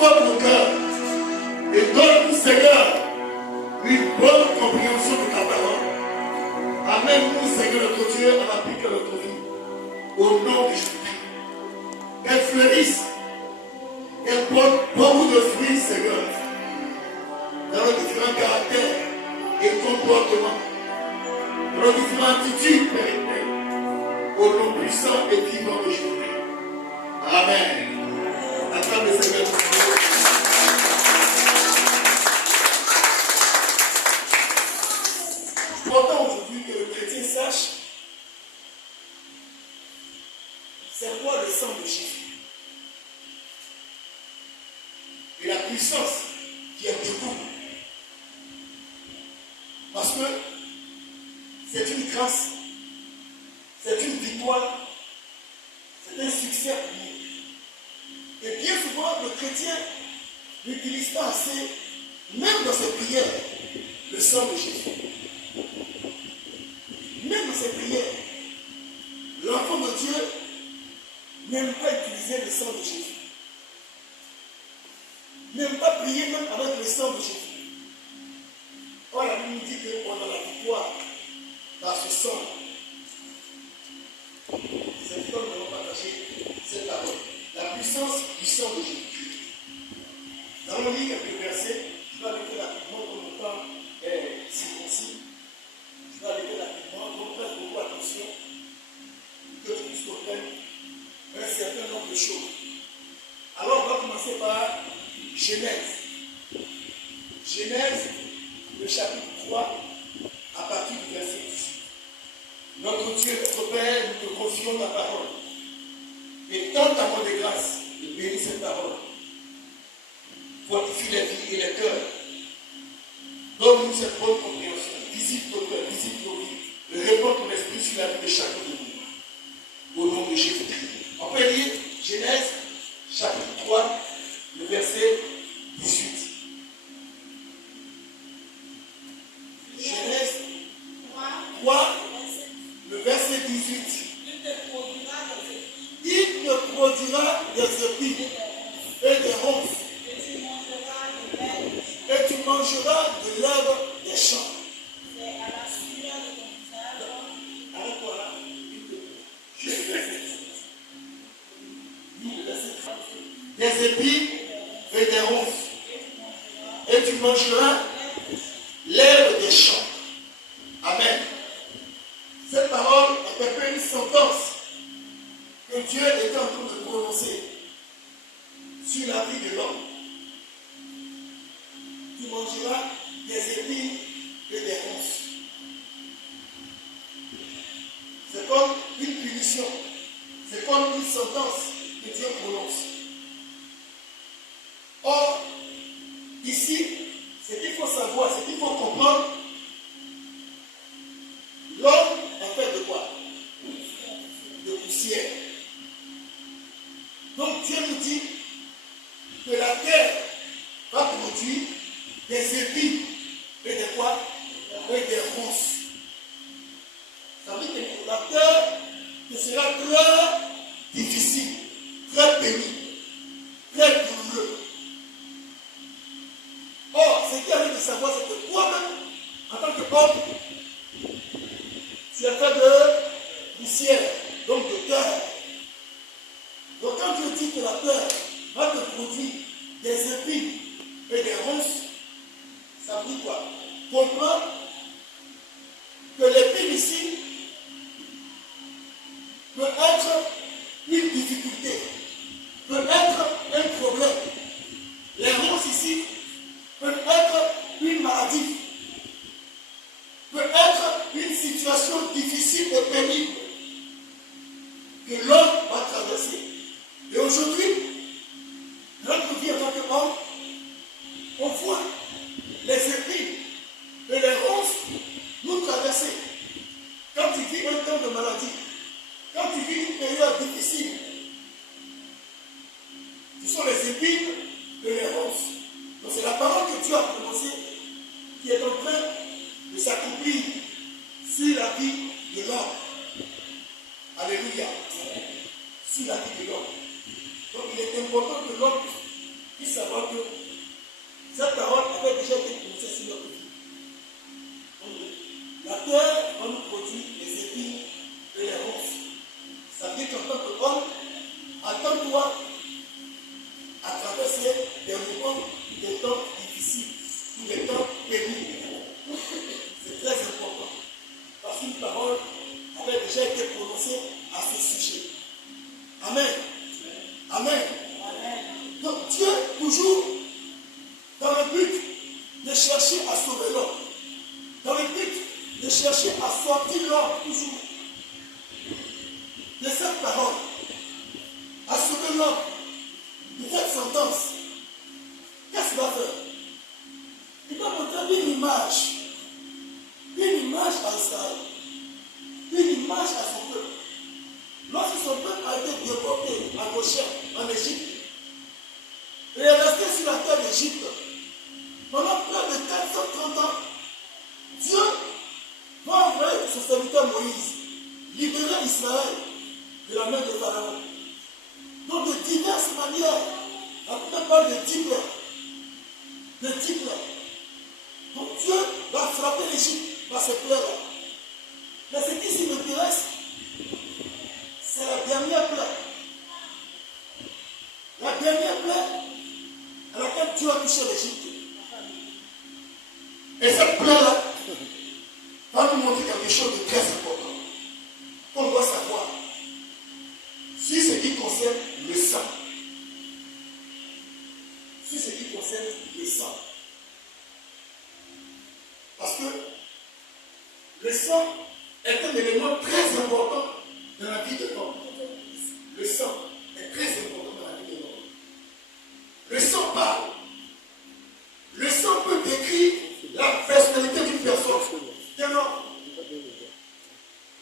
transforme nos cœurs et donne-nous, Seigneur, une bonne compréhension de ta parole. Amène-nous, Seigneur notre Dieu, à l'appliquer à notre vie. Au nom de Jésus. Qu'elle fleurisse, qu'elle porte beaucoup de fruits, Seigneur, dans nos différents caractères et comportements, dans nos différentes attitudes, Père éternel, au nom puissant et vivant de Jésus. Amen. Acclame le Seigneur. C'est important aujourd'hui que le chrétien sache c'est quoi le sang de Jésus et la puissance qui est debout. Parce que c'est une grâce, c'est une victoire, c'est un succès pour nous. Et bien souvent, le chrétien n'utilise pas assez, même dans ses prières, le sang de Jésus. Même dans ses prières, l'enfant de Dieu n'aime pas utiliser le sang de Jésus. N'aime pas prier même avec le sang de Jésus. Or, la Bible dit qu'on a la victoire dans ce sang. C'est pourquoi nous allons partager cette parole. La puissance du sang de Jésus. Nous allons lire quelques versets. Je vais arrêter rapidement comme le temps est circoncis. Je vais arrêter rapidement. Donc, faites beaucoup attention. Que tu puisses comprendre un certain nombre de choses. Alors, on va commencer par Genèse. Genèse, le chapitre 3, à partir du verset 10. Notre Dieu, notre Père, nous te confions ta parole. Et tente ta main de grâce de bénir cette parole. Fortifie les vies et les cœurs. Donne-nous cette bonne compréhension. Visite nos cœurs, visite nos vies. Réponds ton esprit sur la vie de chacun de nous. Au nom de Jésus-Christ. On peut lire Genèse, chapitre 3, le verset 18. Genèse 3, le verset 18. Il te produira des épis et des ronces. Et tu mangeras de l'herbe des champs. Arrête-toi là. Des épis et des ronces. Et tu mangeras l'herbe des champs. Amen. Cette parole est un peu une sentence que Dieu est en train de prononcer sur la vie de l'homme. Tu mangeras des épis et des ronces. C'est comme une punition. C'est comme une sentence que Dieu prononce. Or, ici, ce qu'il faut savoir, ce qu'il faut comprendre, l'homme est fait de quoi? De poussière. Donc Dieu nous dit que la terre va produire des épis et des quoi? Et des ronces. Ça veut dire que la terre sera très difficile, très pénible, très douloureux. Or, ce qu'il y a de savoir, c'est que toi-même, en tant que homme, tu es fait de poussière, donc de terre. Donc quand Dieu dit que la terre va te produire des épis et des ronces, ça veut dire quoi? Comprends que l'épine ici peut être une difficulté, peut être un problème. Les ronces ici peut être une maladie, peut être une situation difficile et pénible que l'homme va traverser. Et aujourd'hui, notre vie en tant qu'homme, on voit les épines et les ronces nous traverser. Quand tu vis un temps de maladie, quand tu vis une période difficile, ce sont les épines et les ronces. Donc c'est la parole que Dieu a prononcée qui est en train de s'accomplir sur la vie de l'homme. Alléluia. Sur la vie de l'homme. Donc il est important que l'homme puisse savoir traverser des moments, des temps difficiles, ou des temps pénibles. C'est très important. Parce qu'une parole avait déjà été prononcée à ce sujet. Amen. Amen. Donc Dieu, toujours dans le but de chercher à sauver l'homme, dans le but de chercher à sortir l'homme, toujours, de cette parole, à sauver l'homme de cette sentence. Qu'est-ce qu'il va faire? Il va montrer une image à Israël, une image à son peuple. Lorsque son peuple a été déporté à Goshen, en Égypte, et est resté sur la terre d'Égypte pendant près de 430 ans, Dieu va envoyer son serviteur Moïse libérer Israël de la main de Pharaon. Donc de diverses manières, la Bible parle de types. Donc Dieu va frapper l'Égypte par ces plaies-là. Mais ce qui s'y m'intéresse, c'est la dernière plaie. La dernière plaie à laquelle Dieu a touché l'Égypte. Et cette plaie-là va nous montrer quelque chose de très important qu'on doit savoir sur ce qui concerne le sang. Sur ce qui concerne le sang. Parce que le sang est un élément très important dans la vie de l'homme. Le sang est très important dans la vie de l'homme. Le sang parle. Le sang peut décrire la personnalité d'une personne, d'un homme.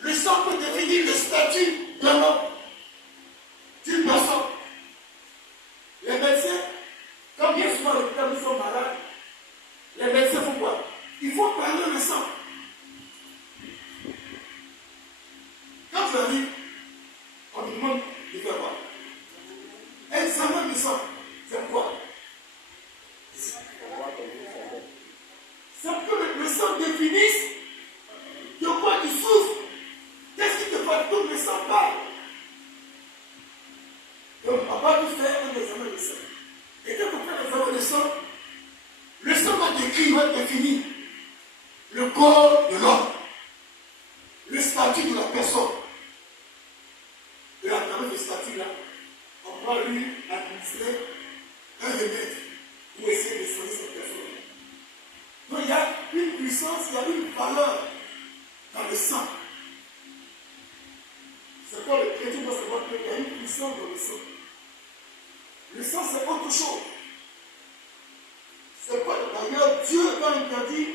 Le sang peut définir le statut d'un homme, d'une personne. Les médecins, quand bien souvent les personnes sont malades, les médecins font quoi? Il faut parler le sang. Quand tu arrives, on te demande de faire quoi? Examen du sang. C'est quoi? C'est que le sang définisse de quoi tu souffres. Qu'est-ce qui te fait tout le sang parle? Donc, on va nous faire un examen de sang. Et quand on fait l'examen de sang, le sang va décrire, va définir le corps de l'homme, le statut de la personne. Et à travers ce statut-là, on va lui administrer un remède pour essayer de soigner cette personne. Donc il y a une puissance, il y a une valeur dans le sang. C'est quoi le chrétien doit savoir qu'il y a une puissance dans le sang. Le sang, c'est autre chose. C'est quoi d'ailleurs Dieu va interdire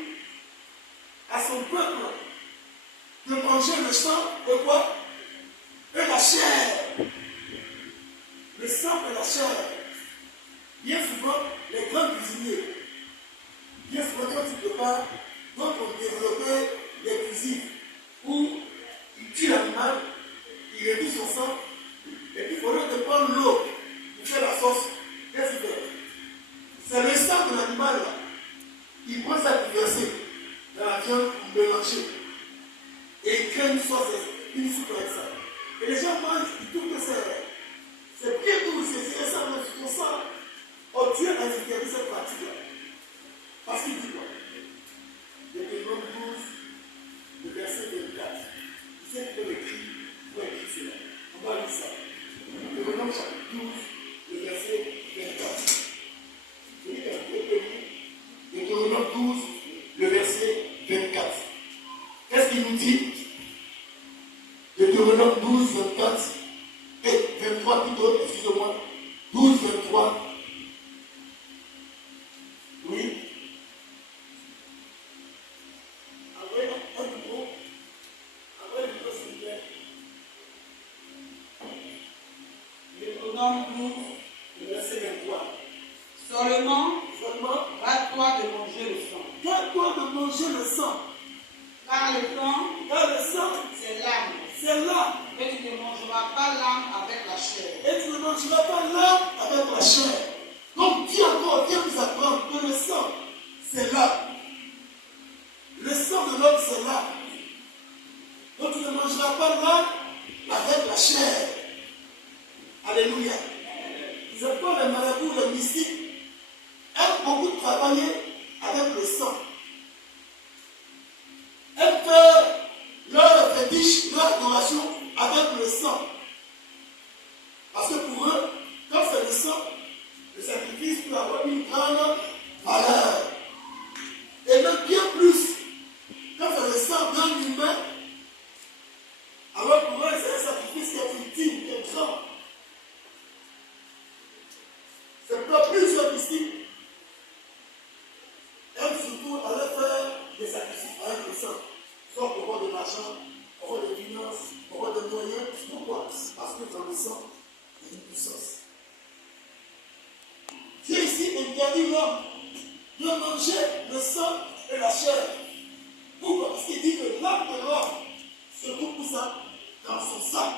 à son peuple de manger le sang et quoi? Et la chair. Le sang et la chair. Bien souvent, les grands cuisiniers, bien souvent quand ils préparent, donc on développait des cuisines où ils tuent l'animal, ils réduisent son sang, et puis au lieu de prendre l'eau pour faire la sauce, qu'est-ce qu'il fait? C'est le sang de l'animal là. Il prend ça pour verser dans la viande pour mélanger. Et il crée une sauce, une soupe avec ça. Et les gens mangent, ils trouvent que c'est bien doux, c'est ça, mais c'est ça. Oh, Dieu a interdit cette pratique-là. Parce qu'il dit quoi? Deutéronome 12, le verset 24. Vous savez que l'écrit, vous écrire cela. On va lire ça. Deutéronome chapitre 12, le verset 24. Vous dites un peu de lire. Deutéronome 12, le verset 24. Qu'est-ce qu'il nous dit? Deutéronome 12, 24 et 23 plutôt, excusez-moi. 12, 23. Oui. Après le micro, s'il vous plaît. Deutéronome 12, Le verset 23. seulement, Seulement, garde-toi de manger le sang. garde-toi de manger le sang. Car le sang, Car le sang, c'est l'âme. c'est l'âme. Et tu ne mangeras pas l'âme avec la chair. Et tu ne mangeras pas l'âme avec la chair. Donc Dieu encore vient nous apprendre que le sang, c'est l'âme. Le sang de l'homme, c'est l'âme. Donc tu ne mangeras pas l'âme avec la chair. Alléluia. C'est pas les marabouts, les mystiques, aiment beaucoup travailler avec le sang. Aiment faire leur fétiche, leur adoration avec le sang. Parce que pour eux, quand c'est le sang, le sacrifice peut avoir une grande valeur. Et même bien plus, quand c'est le sang d'un humain, alors pour eux, c'est un sacrifice qui est ultime, qui est grand. C'est pas plusieurs mystiques aiment surtout aller faire des sacrifices avec le sang. Soit pour avoir de l'argent, pour avoir des finances, pour avoir des moyens. Pourquoi? Parce que dans le sang, il y a une puissance. Dieu ici interdit l'homme de manger le sang et la chair. Pourquoi? Parce qu'il dit que l'âme de l'homme se trouve pour ça dans son sang.